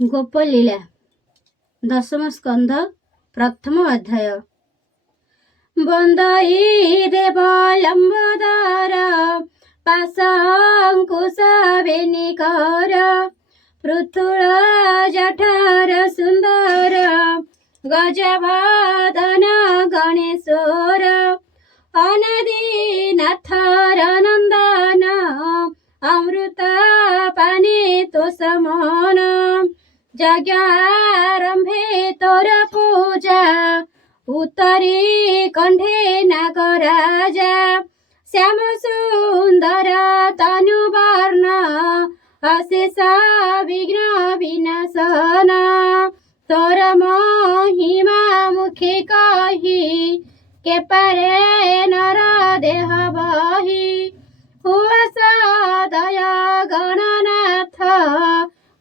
ଗୋପଲୀଳା ଦଶମ ସ୍କନ୍ଧ ପ୍ରଥମ ଅଧ୍ୟାୟ। ବନ୍ଦାଇ ଦେବ ଲମ୍ବୋଦର ପାଶ ଅଙ୍କୁଶ ବେନିକର ପୃଥୁଳ ଜଠର ସୁନ୍ଦର ଗଜବଦନ ଗଣେଶ୍ୱର ଅନାଦିନାଥର ନନ୍ଦନ ଅମୃତ ପାନେ ତୋଷମନ ଯଜ୍ଞାରମ୍ଭେ ତୋର ପୂଜା ଉତ୍ତରୀ କଣ୍ଠେ ନାଗରାଜା ଶ୍ୟାମ ସୁନ୍ଦର ତନୁବର୍ଣ୍ଣ ଅଶେଷ ବିଘ୍ନ ବିନାଶନ ତୋର ମହିମା ମୁଖେ କହି କେପାରେ ନର ଦେହ ବହି ହୁଅ ସଦୟ ଗଣନାଥ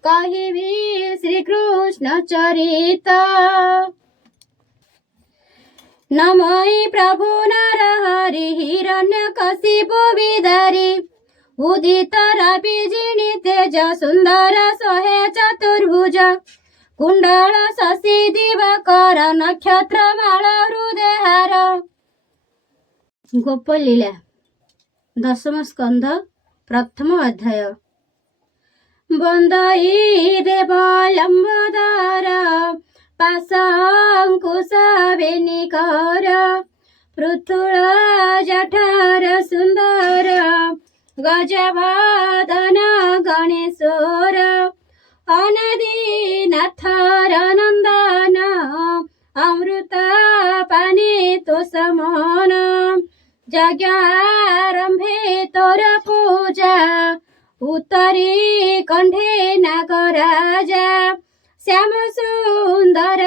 କହିବି ଶ୍ରୀକୃଷ୍ଣ ଚରିତ ନମଇ ପ୍ରଭୁ ନର ହରି ହିରଣ୍ୟକଶିପୁ ବିଦାରି ଉଦିତ ରବି ଜିଣି ତେଜ ସୁନ୍ଦର ଶହେ ଚତୁର୍ଭୁଜ କୁଣ୍ଡଳ ଶଶି ଦିବାକର ନକ୍ଷତ୍ର ମାଳ ହୃଦହାର। ଗୋପଲୀଳା ଦଶମ ସ୍କନ୍ଧ ପ୍ରଥମ ଅଧ୍ୟାୟ। ବନ୍ଦାଇ ଦେବ ଲମ୍ବୋଦର ପାଶ ଅଙ୍କୁଶ ବେନିକର ପୃଥୁଳ ଜଠର ସୁନ୍ଦର ଗଜବଦନ ଗଣେଶ୍ୱର ଅନାଦିନାଥର ନନ୍ଦନ ଅମୃତ ପାନେ ତୋଷମନ ଯଜ୍ଞାରମ୍ଭେ ତୋର ପୂଜା ଉତ୍ତରୀ କଣ୍ଠେ ନାଗରାଜା ଶ୍ୟାମ ସୁନ୍ଦର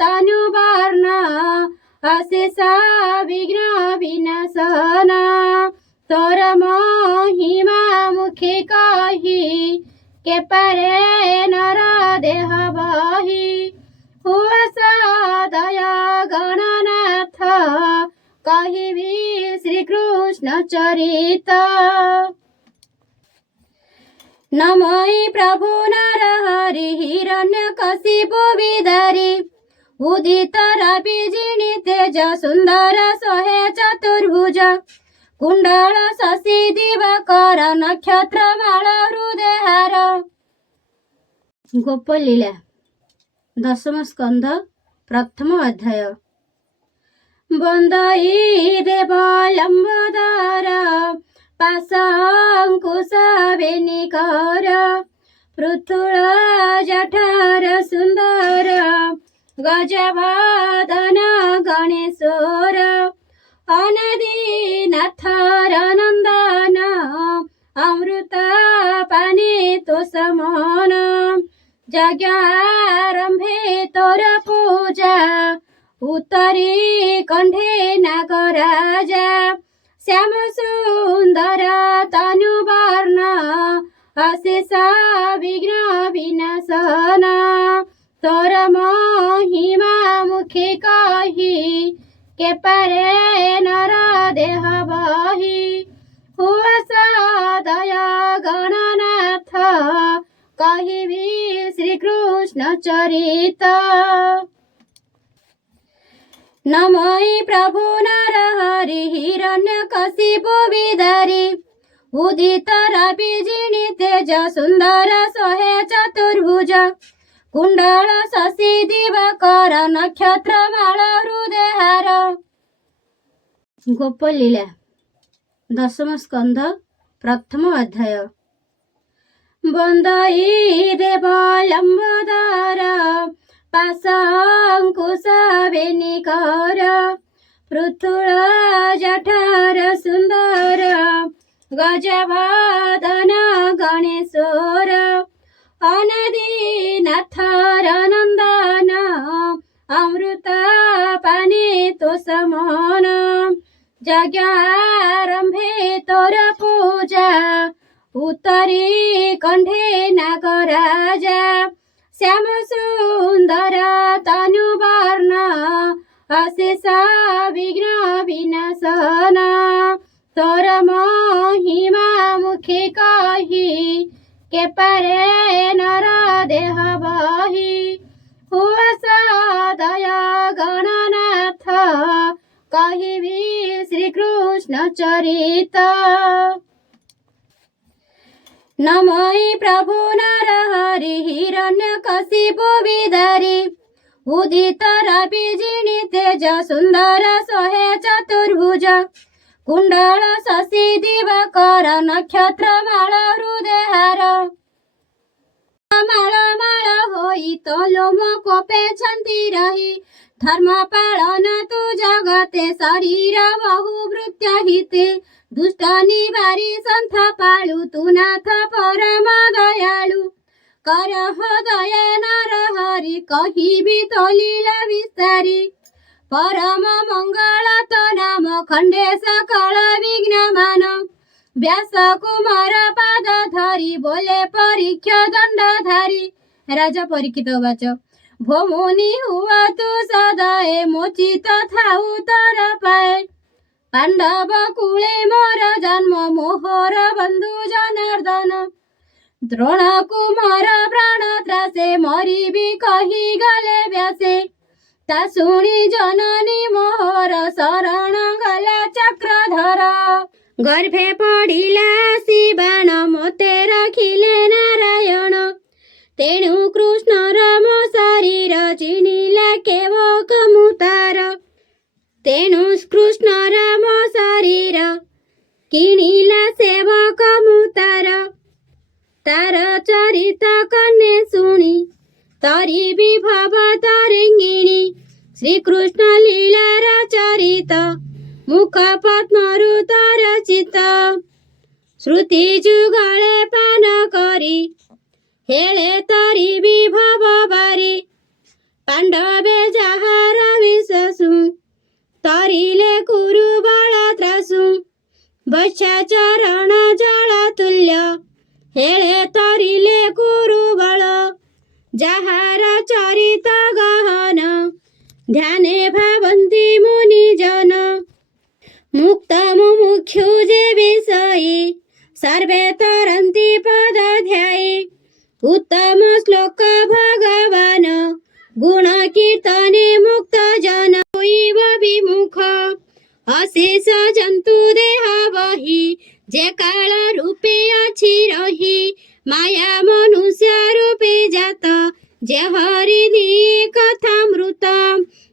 ତନୁବର୍ଣ୍ଣ ଅଶେଷ ବିଘ୍ନ ବିନାଶନ ତୋର ମହିମା ମୁଖେ କହି କେପାରେ ନର ଦେହ ବହି ହୁଅ ସଦୟ ଗଣନାଥ କହିବି ଶ୍ରୀକୃଷ୍ଣ ଚରିତ ନମଇ ପ୍ରଭୁ ନର ହରି ହିରଣ୍ୟକଶିପୁ ବିଦାରି ଉଦିତ ରବି ଜିଣି ତେଜ ସୁନ୍ଦର ଶହେ ଚତୁର୍ଭୁଜ କୁଣ୍ଡଳ ଶଶି ଦିବାକର ନକ୍ଷତ୍ର ମାଳ ହୃଦହାର। ଗୋପଲୀଳା ଦଶମ ସ୍କନ୍ଧ ପ୍ରଥମ ଅଧ୍ୟାୟ। ବନ୍ଦାଇ ଦେବ ଲମ୍ବୋଦର ପାଶ ଅଙ୍କୁଶ ବେନିକର ପୃଥୁଳ ଜଠର ସୁନ୍ଦର ଗଜବଦନ ଗଣେଶ୍ୱର ଅନାଦିନାଥର ନନ୍ଦନ ଅମୃତ ପାନେ ତୋଷମନ ଯଜ୍ଞାରମ୍ଭେ ତୋର ପୂଜା ଉତ୍ତରୀ କଣ୍ଠେ ନାଗରାଜା ଶ୍ୟାମ ସୁନ୍ଦର ତନୁବର୍ଣ୍ଣ ଅଶେଷ ବିଘ୍ନ ବିନାଶନ ତୋର ମହିମା ମୁଖେ କହି କେପାରେ ନର ଦେହ ବହି ହୁଅ ସଦୟ ଗଣନାଥ କହିବି ଶ୍ରୀକୃଷ୍ଣ ଚରିତ ନମଇ ପ୍ରଭୁ ନର ହରି ହିରଣ୍ୟକଶିପୁ ବିଦାରି ଉଦିତ ରବି ଜିଣି ତେଜ ସୁନ୍ଦର ଶହେ ଚତୁର୍ଭୁଜ କୁଣ୍ଡଳ ଶଶି ଦିବାକର ନକ୍ଷତ୍ର ମାଳ ହୃଦହାର। ଗୋପଲୀଳା ଦଶମ ସ୍କନ୍ଧ ପ୍ରଥମ ଅଧ୍ୟାୟ। ବନ୍ଦାଇ ଦେବ ଲମ୍ବୋଦର ପାଶ ଅଙ୍କୁଶ ବେନିକର ପୃଥୁଳ ଜଠର ସୁନ୍ଦର ଗଜବଦନ ଗଣେଶ୍ୱର ଅନାଦିନାଥର ନନ୍ଦନ ଅମୃତ ପାନେ ତୋଷମନ ଯଜ୍ଞାରମ୍ଭେ ତୋର ପୂଜା ଉତ୍ତରୀ କଣ୍ଠେ ନାଗରାଜା ଶ୍ୟାମ ସୁନ୍ଦର ତନୁବର୍ଣ୍ଣ ଅଶେଷ ବିଘ୍ନ ବିନାଶନ ତୋର ମହିମା ମୁଖେ କହି କେପାରେ ନର ଦେହ ବହି श्रीकृष्ण चरित। नमोई प्रभु नरहरि हिरण्यकशिपु विधरि उदित रविजिनी तेज सुंदर सोहे चतुर्भुज कुंडल शशि दिवाकर नक्षत्र माळ हृदय हार माळ माळ होई तो लोम कोपे छंती रही धर्म पालन तू जगते शरीर बहुवृत्य हिते दुष्ट निवारी संथ पाळू तू नाथ परम दयाळू कर हृदय नरहरि कहिबी तो लीला विस्तारी परम मंगल तो नाम खंडे सकल विघ्न मान व्यास कुमार पाद धरी बोले परीक्ष दंडधारी। राजा परीक्षित वाच भोमुनि हुआ तू सदाए मोचित थाऊ तर पाए पांडव कुले मोर जन्म मोहर बंधु जनार्दन द्रोण कुमार प्राण त्रासे मरी भी कही गले व्यासे ता शुणी जननी मोहर शरण गला चक्रधर गर्भे पड़िला शिवाण मते रखिले नारायण तेणु कृष्णर मो शरीर चिनिला केवक मुतार तेणु कृष्णर मो शरीर किणिला सेवक मुतार तार चरित कन्ने शुणी तरी विभव तरंगिणी श्रीकृष्ण लीलार चरित मुख पद्मरुत रचित श्रुति जुगले पान करी हेले तरी विभव बारी पांडवे जाहार विशसु तरिले कुरु बळ त्रासु बच्छा चरण जल तुल्य हेले तरिले कुरु बळ जाहार चरित गहन ध्याने भावन्ति मुनि जन मुक्त मुमुक्षु जे विषयी सर्वे तरन्ति पद ध्याये उत्तम श्लोक भगवान गुण कीर्तने मुक्त जन होइब विमुख अशेष जंतु देह बही जे काल रूपे अछि रही माया मनुष्य रूपे जात जे हरिणी कथामृत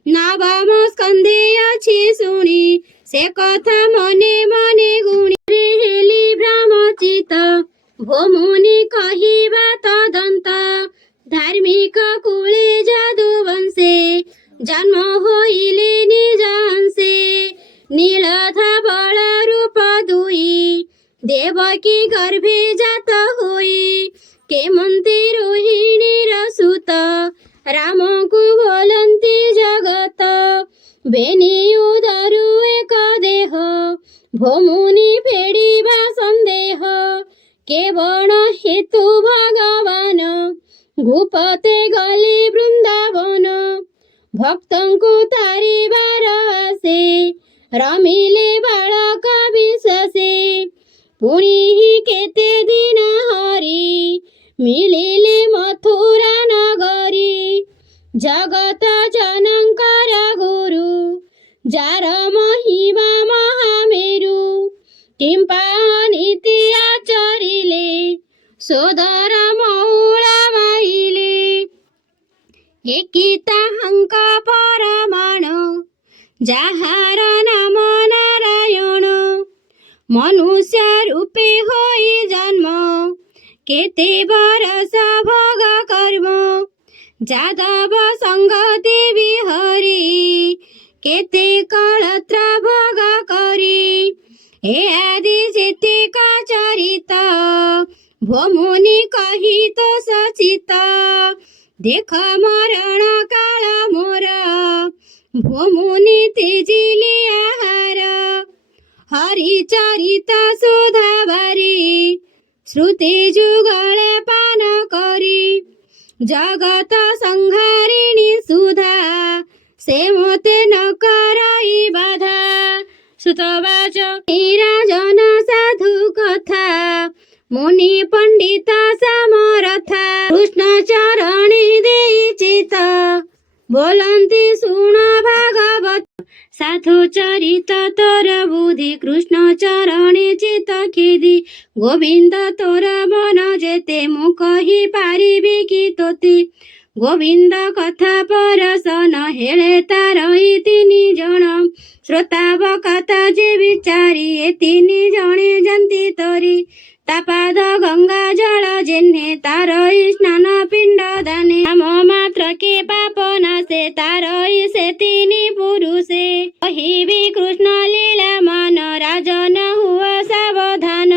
नवम स्कंधे अछि शुणी से कथा मने मने गुणी हेली भ्रमचित भोमुनि कहिबा तदंत धार्मिक कुले जादुवंशे जन्म होइले निज अंशे नीलधवल रूप दुई देवकी गर्भे जात होई केमंती रोहिणीर सुत रामको बोलन्ति जगत बेनी उदरु एक देह भोमुनि फेडिबा संदेह केवल हेतु भगवान गुपते गले वृंदावन भक्तंकु तारिबार आसे रमिले बालक विशसे पुणी केते दिन हरि मिलिले मथुरा नगरी जगत जनकर गुरु जार महिमा महामेरु टिम्पा नीति आचरिले सोदर मौळा माइले एकिता हंक परमाण जाहार नाम नारायण मनुष्य रूपे होई जन्म केते बरस भोग कर्म जादव संगति विहरी केते कळत्र भोग करी हे आदि जेतिक चरित भोमुनि कहित सचित देख मरण काल मोर भोमुनि तेजिली आहार हरि चरित सुधाबारी श्रुति जुगले पान करी जगत संहारिणी सुधा से मोते न करई बाधा सुतवाच राजन साधु कथा मुनि पंडित समरथा कृष्ण चरणी देई चित बोलन्ति सुन भागवत साधु चरित तोर बुद्धि कृष्ण चरणे चित खेदी गोविंद तोर मन जेते मु कहि पारिबि कि तोते गोविंद कथा परस न हेळे तार ई तिनि जण श्रोतावकाता जे विचारी ए तिनि जणे जंती तोरी तापाद गंगा जल जेन्हे तार ई स्नान पिंड दाने नाम मात्र के पाप नासे तार ई से तिनि पुरुषे कहिबि कृष्ण लीला मान राजन हुआ सावधान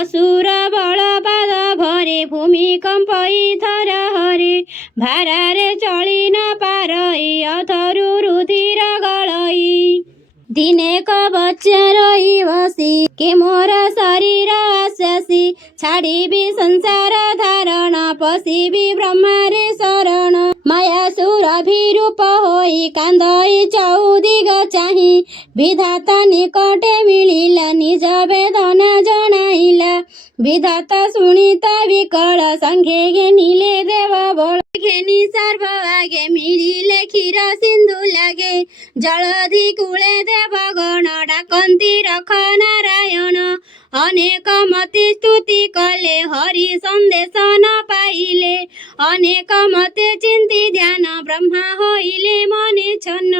असुर बल पाद भरे भूमिकंपई थर हरे भारारे चली न पारई अथरु रुधिर गलई दिने कबच्चरई बसी के मोर शरीर आश्वासी छाड़िबि संसार धारण पशिबि ब्रह्मारे शरण मायासुर अभिरूप होई कांदई चौदिग चाही विधाता निकटे मिलिला निज वेदना जणाइला विधाता शुणिता विकल संघे घेनिले देव बळ घेनी सर्व आगे मिलिले क्षीर सिंधु लागे जलधि कूले देवगण डाकन्ति रख नारायण अनेक मते स्तुति कले हरि संदेश न पाइले अनेक मते चिंती ध्यान ब्रह्मा होइले मने छन्न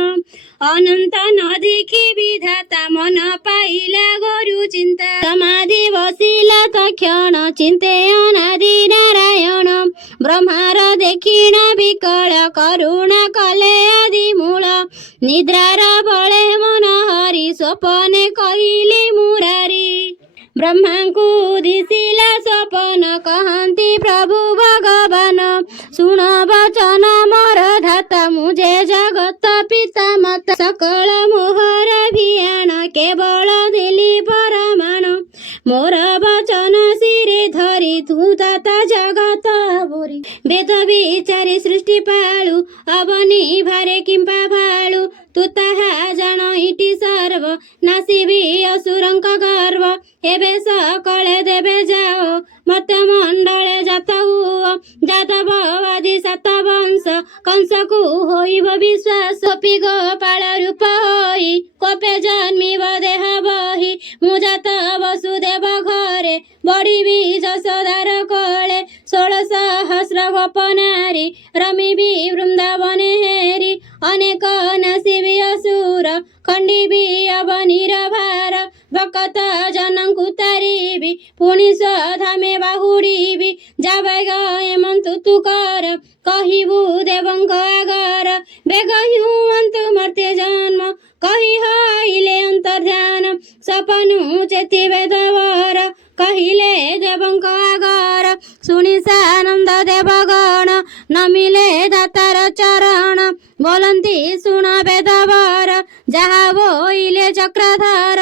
अनंत न देखि विधाता मन पाइला गुरु चिंता समाधि बसिला तक्षण चिंते अनादि नारायण ब्रह्मार देखिण विकल करुणा कले आदि मूल निद्रार बळे मन हरि स्वप्ने कहिले मुरारी ब्रह्मांकु दिसिला स्वपन कहन्ति प्रभु भगवान सुन वचन मोर धाता मुझे जगत पिता माता सकल मोहर भियाण केवल दिली परमाण मोर वचन शिरे धरि तू दाता जगत बोरी वेद विचारे सृष्टि पाळु अवनी भारे किंपा भाळु तू ताहा जाण इति सर्व नासिबि असुरंक गर्व एबे सकळे देबे जाओ मत मंडले जात हुओ जादव आदि सात वंश कंसकु होइब विश्वास कोपि गोपाल रूप होई कोपे जन्मिब देह बहि मु जात वसुदेव घरे बढिबि जशोदार कोळे 16 सहस्र गोप नारी रमिबि वृंदावने हेरी अनेक नासिबि असुर खंडिबि अवनीर भार भक्त जनंकु तारिबि पुनि स्वधामे बाहुडिबि जाबै गए मंतु तु कर कहिबु देवंक आगर बेग हुअन्तु मर्त्य जन्म कहि हइले अंतर्ध्यान सपनु चेति वेदवर कहिले देवंक आगर शुनि सानंद देवगण नमिले दातार चरण बोलन्ति सुन वेदवर जहा बोइले चक्रधर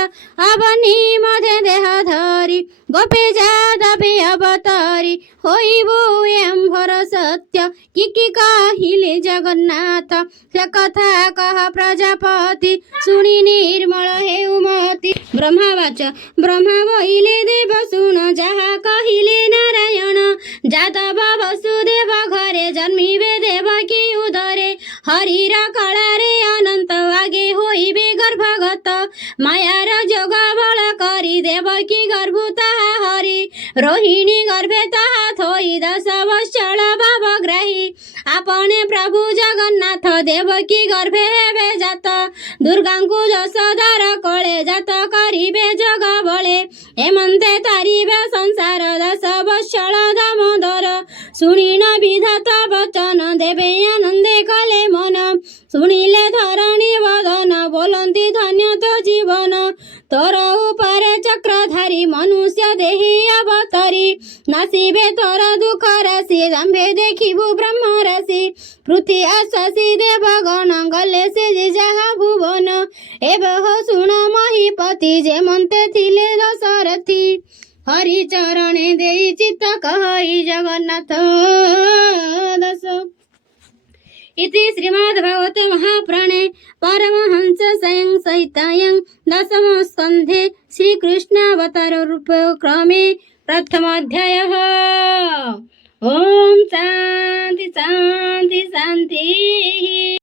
अवनी मधे देह धरि गोपे जादवे अवतारी होइबु एम्भर सत्य कि कहिले जगन्नाथ से कथा कह प्रजापति शुनि निर्मल हेउमति ब्रह्मवाच ब्रह्मा बोइले देव सुन जहा कहिले नारायण जादव वसुदेव घरे जन्मिबे देवकी उदरे हरिर कलारे अनंत आगे होइबे गर्भगत मायार जोग बल करी देवकी गर्भु ताहा हरि रोहिणी गर्भे ताहा थोई 10 वर्षल भावग्राही आपणे प्रभु जगन्नाथ देवकी गर्भे हेबे जात दुर्गांकु यशोदार कोळे जात करिबे जग बळे हेमन्ते तारिबे संसार 10 वर्षल दामोदर शुणिन विधाता वचन देवे आनंदे कले मन शुणिले धरणी वदन बोलन्ति धन्य तो जीवन तोर उपरे चक्रधारी मनुष्य देही अवतरी नासिबे तोर दुख राशि दम्भे देखिबु ब्रह्म राशि पृथ्वी आश्वासी देवगण गले से जाहा भुवन एब हो शुण महीपति जे मन्ते थिले दशरथी हरि चरणे देई चित्त कहई जगन्नाथ दश इति श्रीमद्भागवते महापुराणे परमहंस स्वयं सहितायां दशम स्कन्धे श्रीकृष्णावतार रूपक्रमे प्रथमोऽध्यायः। ओम शांति शांति शांति।